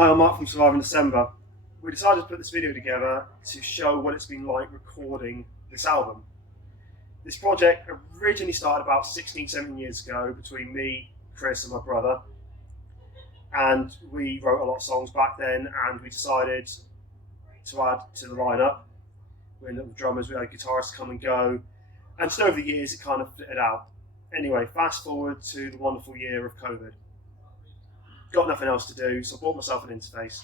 Hi, I'm Mark from Surviving December. We decided to put this video together to show what it's been like recording this album. This project originally started about 16, 17 years ago between me, Chris and my brother. And we wrote a lot of songs back then, and we decided to add to the lineup. We ended up with drummers, we had guitarists come and go. And just over the years it kind of fitted out. Anyway, fast forward to the wonderful year of COVID. Got nothing else to do, so I bought myself an interface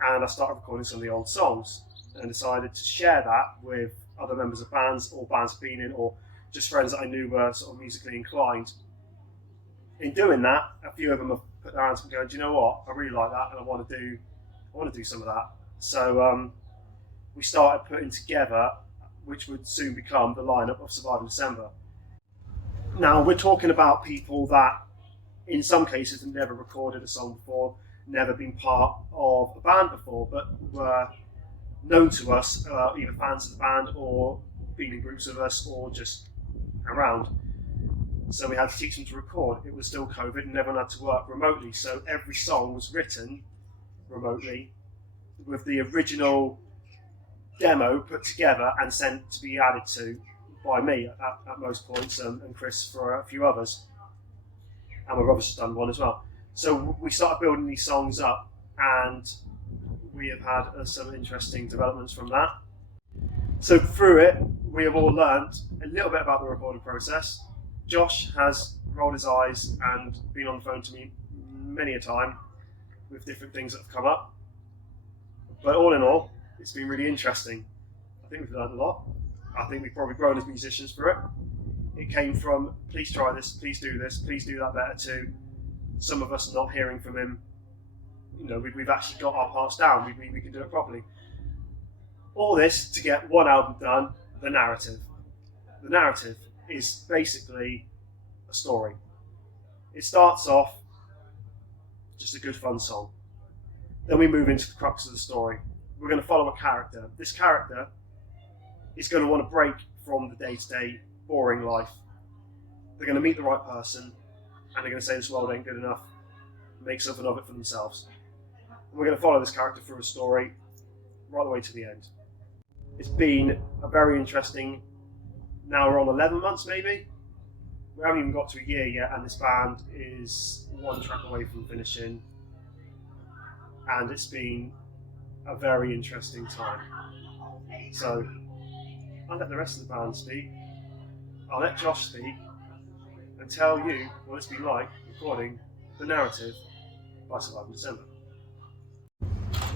and I started recording some of the old songs and decided to share that with other members of bands or bands I've been in, or just friends that I knew were sort of musically inclined. In doing that, a few of them have put their hands up and going, do you know what, I really like that and I want to do some of that. So we started putting together, which would soon become the lineup of Surviving December. Now we're talking about people that in some cases have never recorded a song before, never been part of a band before, but were known to us, either fans of the band or been in groups with us or just around. So we had to teach them to record. It was still COVID and everyone had to work remotely, so every song was written remotely with the original demo put together and sent to be added to by me at most points, and Chris for a few others. And my brother's done one as well. So we started building these songs up, and we have had some interesting developments from that. So through it, we have all learnt a little bit about the recording process. Josh has rolled his eyes and been on the phone to me many a time with different things that have come up. But all in all, it's been really interesting. I think we've learned a lot. I think we've probably grown as musicians through it. It came from, please try this, please do that better, to some of us not hearing from him. You know, we've actually got our parts down, we can do it properly. All this to get one album done, The Narrative. The Narrative is basically a story. It starts off just a good fun song. Then we move into the crux of the story. We're going to follow a character. This character is going to want to break from the day-to-day boring life. They're going to meet the right person and they're going to say this world ain't good enough, make something of it for themselves. And we're going to follow this character through a story right the way to the end. It's been a very interesting, now we're on 11 months maybe. We haven't even got to a year yet, and this band is one track away from finishing, and it's been a very interesting time. So I'll let the rest of the band speak. I'll let Josh speak and tell you what it's been like recording The Narrative by Surviving December.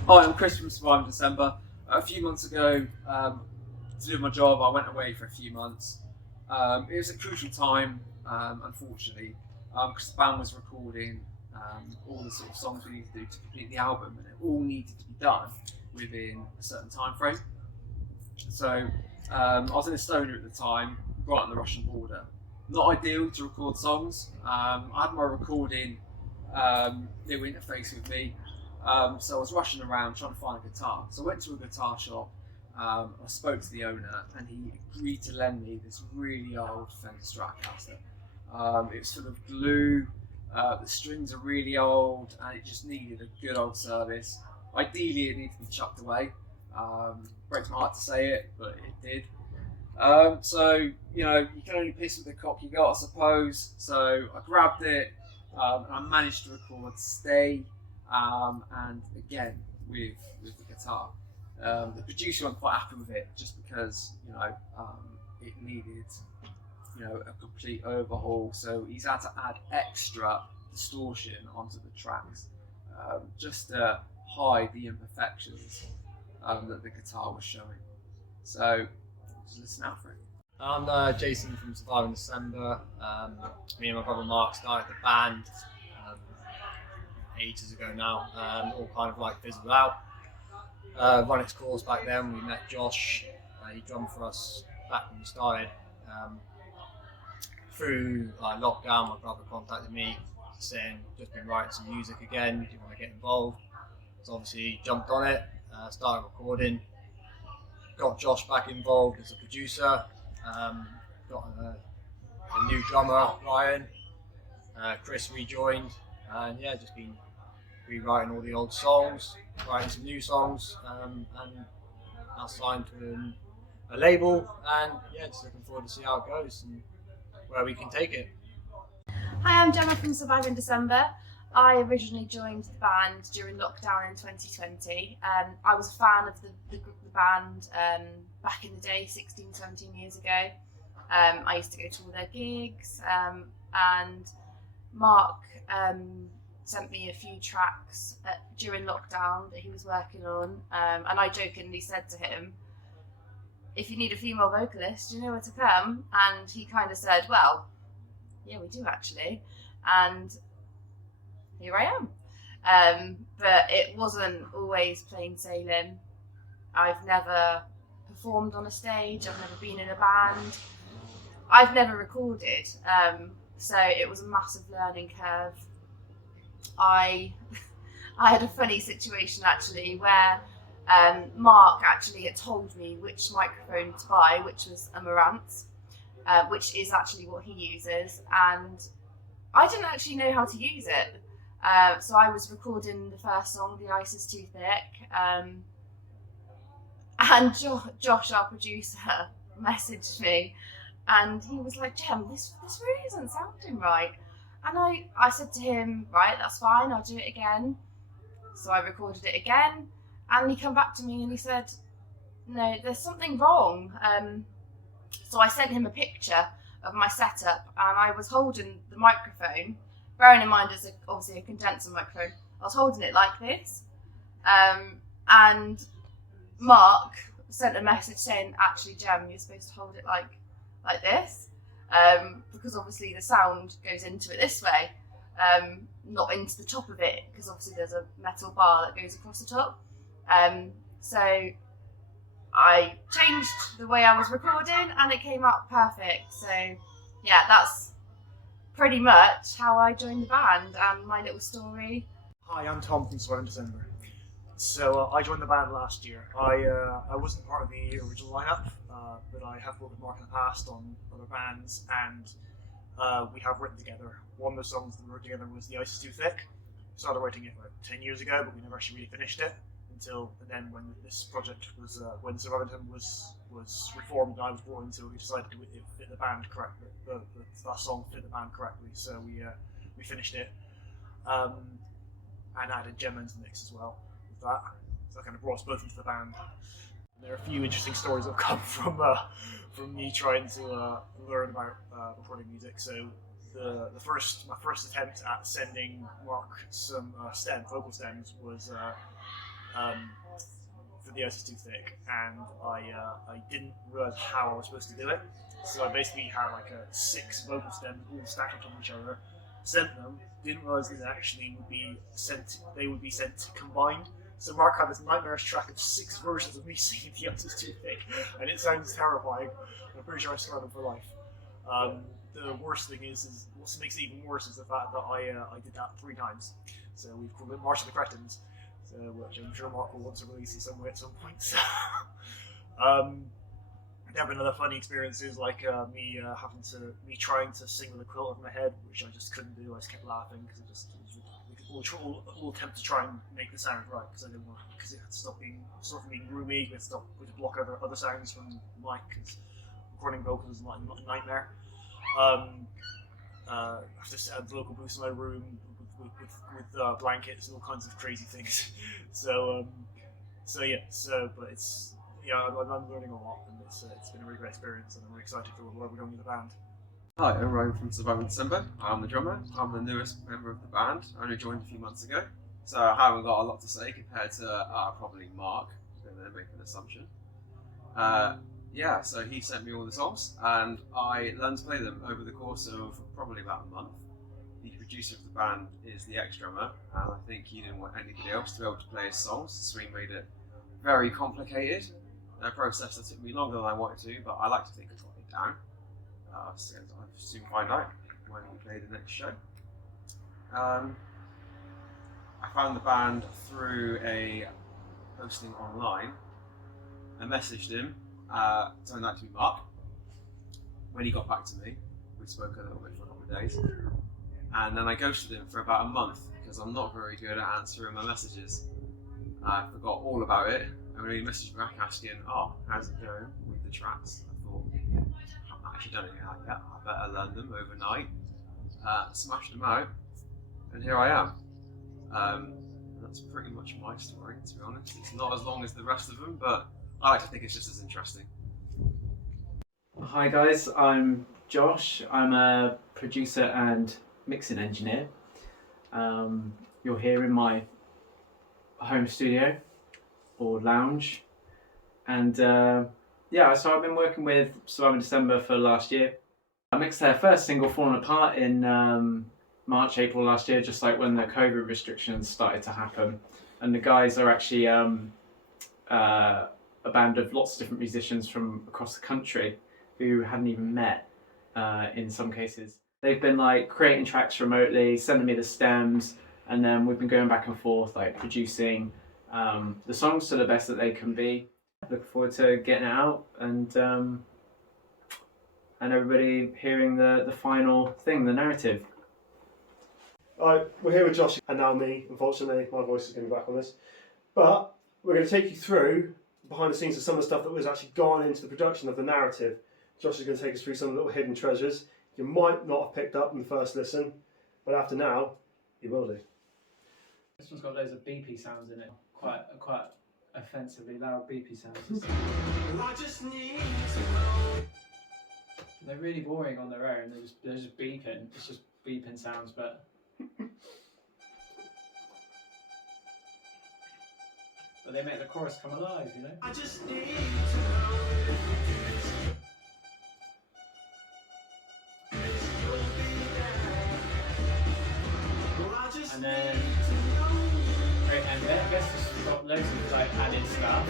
Hi, I'm Chris from Surviving December. A few months ago, to do my job, I went away for a few months. It was a crucial time, unfortunately, because the band was recording all the sort of songs we needed to do to complete the album, and it all needed to be done within a certain time frame. So I was in Estonia at the time, right on the Russian border. Not ideal to record songs. I had my recording little interface with me, so I was rushing around trying to find a guitar. So I went to a guitar shop, I spoke to the owner, and he agreed to lend me this really old Fender Stratocaster. It was full of glue, the strings are really old, and it just needed a good old service. Ideally it needed to be chucked away. Breaks my heart to say it, but it did. So, you know, you can only piss with the cock you got, I suppose. So I grabbed it, and I managed to record Stay, and again with the guitar. The producer wasn't quite happy with it, just because, you know, it needed, you know, a complete overhaul. So he's had to add extra distortion onto the tracks, just to hide the imperfections that the guitar was showing. So just listen out for it. I'm Jason from Surviving December. Me and my brother Mark started the band ages ago now, all kind of like fizzled out. Run its course back then. We met Josh, he drummed for us back when we started. Through lockdown, my brother contacted me saying, just been writing some music again, do you want to get involved? So obviously jumped on it, started recording, got Josh back involved as a producer, got a new drummer, Ryan, Chris rejoined, and yeah, just been rewriting all the old songs, writing some new songs, and now signed to a label, and yeah, just looking forward to see how it goes and where we can take it. Hi, I'm Gemma from Survive in December. I originally joined the band during lockdown in 2020. I was a fan of the band back in the day, 16, 17 years ago. I used to go to all their gigs, and Mark sent me a few tracks during lockdown that he was working on, and I jokingly said to him, if you need a female vocalist, you know where to come. And he kind of said, well, yeah, we do actually. And here I am. But it wasn't always plain sailing. I've never performed on a stage, I've never been in a band, I've never recorded, so it was a massive learning curve. I had a funny situation actually where Mark actually had told me which microphone to buy, which was a Marantz, which is actually what he uses, and I didn't actually know how to use it. So I was recording the first song, The Ice Is Too Thick, and Josh, our producer, messaged me, and he was like, Gem, this really isn't sounding right. And I said to him, right, that's fine, I'll do it again. So I recorded it again, and he came back to me and he said, no, there's something wrong. So I sent him a picture of my setup, and I was holding the microphone, bearing in mind it's obviously a condenser microphone, I was holding it like this, and Mark sent a message saying, actually Gem, you're supposed to hold it like this, because obviously the sound goes into it this way, not into the top of it, because obviously there's a metal bar that goes across the top. So I changed the way I was recording and it came out perfect. So yeah, that's pretty much how I joined the band and my little story. Hi, I'm Tom from Survive in December. So I joined the band last year. I wasn't part of the original lineup, but I have worked with Mark in the past on other bands, and we have written together. One of the songs that we wrote together was The Ice Is Too Thick. We started writing it about 10 years ago, but we never actually really finished it until then when this project was, when Survive in December was reformed and I was brought into it, we decided it fit the band correctly. That song fit the band correctly, so we finished it and added Gemma into the mix as well. That. So that kind of brought us both into the band. And there are a few interesting stories that have come from me trying to learn about recording music. So my first attempt at sending Mark some vocal stems was for The Ice Is Too Thick, and I didn't realise how I was supposed to do it. So I basically had like 6 vocal stems all stacked on top of each other, sent them, didn't realise that they would be sent combined. So Mark had this nightmarish track of 6 versions of me singing The Ice Is Too Thick, and it sounds terrifying. I'm pretty sure I scarred him for life. The worst thing is what makes it even worse is the fact that I did that 3 times. So we've called it March of the Cretins, which I'm sure Mark will want to release in some way at some point. So, there have been other funny experiences, like me trying to sing with a quilt over my head, which I just couldn't do. I just kept laughing because all attempt to try and make the sound right, because I didn't want, because it had to stop being roomy. We had to block other sounds from the mic, because recording vocals is a nightmare. I have to set up vocal booths in my room with blankets and all kinds of crazy things. But it's I'm learning a lot, and it's been a really great experience, and I'm really excited for where we're going with the band. Hi, I'm Ryan from Survive in December. I'm the drummer. I'm the newest member of the band. I only joined a few months ago, so I haven't got a lot to say compared to probably Mark, who's going to make an assumption. So he sent me all the songs, and I learned to play them over the course of probably about a month. The producer of the band is the ex-drummer, and I think he didn't want anybody else to be able to play his songs, so he made it very complicated. A process that took me longer than I wanted to, but I like to think I got it down. So I'll soon find out when we play the next show. I found the band through a posting online. I messaged him, turned out to be Mark. When he got back to me, we spoke a little bit for a couple of days, and then I ghosted him for about a month because I'm not very good at answering my messages. I forgot all about it. I really messaged back asking, "Oh, how's it going with the tracks?" I thought, I haven't actually done anything like that. I better learn them overnight. Smashed them out, and here I am. That's pretty much my story, to be honest. It's not as long as the rest of them, but I like to think it's just as interesting. Hi guys, I'm Josh. I'm a producer and mixing engineer. You're here in my home studio or lounge, and yeah, so I've been working with Surviving December for last year. I mixed their first single, Falling Apart, in March, April last year, just like when the COVID restrictions started to happen. And the guys are actually a band of lots of different musicians from across the country who hadn't even met in some cases. They've been like creating tracks remotely, sending me the stems, and then we've been going back and forth, like producing the songs to the best that they can be. Looking forward to getting it out and everybody hearing the final thing, the narrative. Alright, we're here with Josh and now me. Unfortunately, my voice is going to be back on this. But we're going to take you through behind the scenes of some of the stuff that was actually gone into the production of the narrative. Josh is going to take us through some little hidden treasures you might not have picked up in the first listen, but after now, you will do. This one's got loads of beepy sounds in it. Quite offensively loud beepy sounds. They're really boring on their own. They're just beeping. It's just beeping sounds, but they make the chorus come alive, you know? I just need to know if you do this. And then, great, and then I guess it's got loads of like added stuff.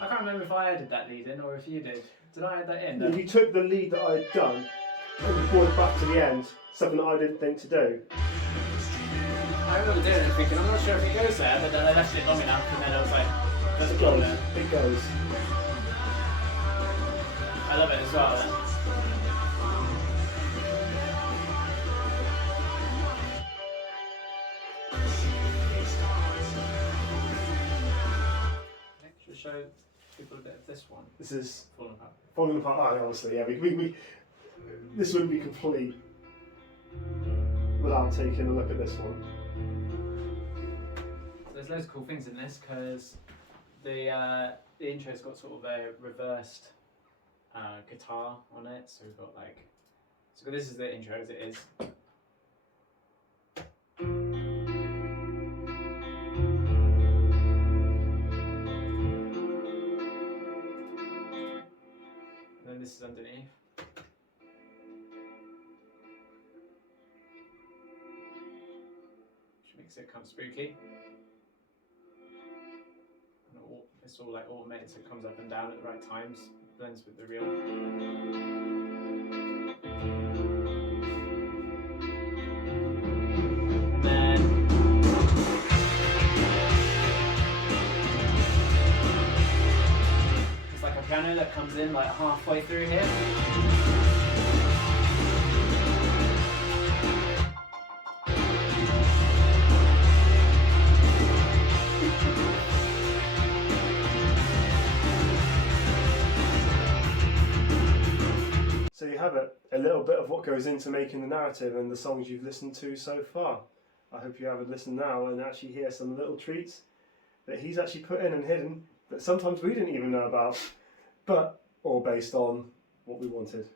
I can't remember if I added that lead in or if you did. Did I add that in? If you took the lead that I had done and recorded back to the end, something that I didn't think to do. I remember doing it thinking, I'm not sure if it goes there, but then I left it long enough and then I was like, there's a It problem goes. there. It goes. I love it as well then. Should show people a bit of this one. This is Falling Apart. Falling Apart. Oh, honestly, yeah. We this wouldn't be complete without taking a look at this one. So there's loads of cool things in this because the intro's got sort of a reversed guitar on it. So we've got like, so this is the intro as it is. And then this is underneath. Which makes it kind of spooky. And it's all like automated, so it comes up and down at the right times, blends with the real. And then it's like a piano that comes in like halfway through here. So you have it, a little bit of what goes into making the narrative and the songs you've listened to so far. I hope you have a listen now and actually hear some little treats that he's actually put in and hidden that sometimes we didn't even know about, but all based on what we wanted.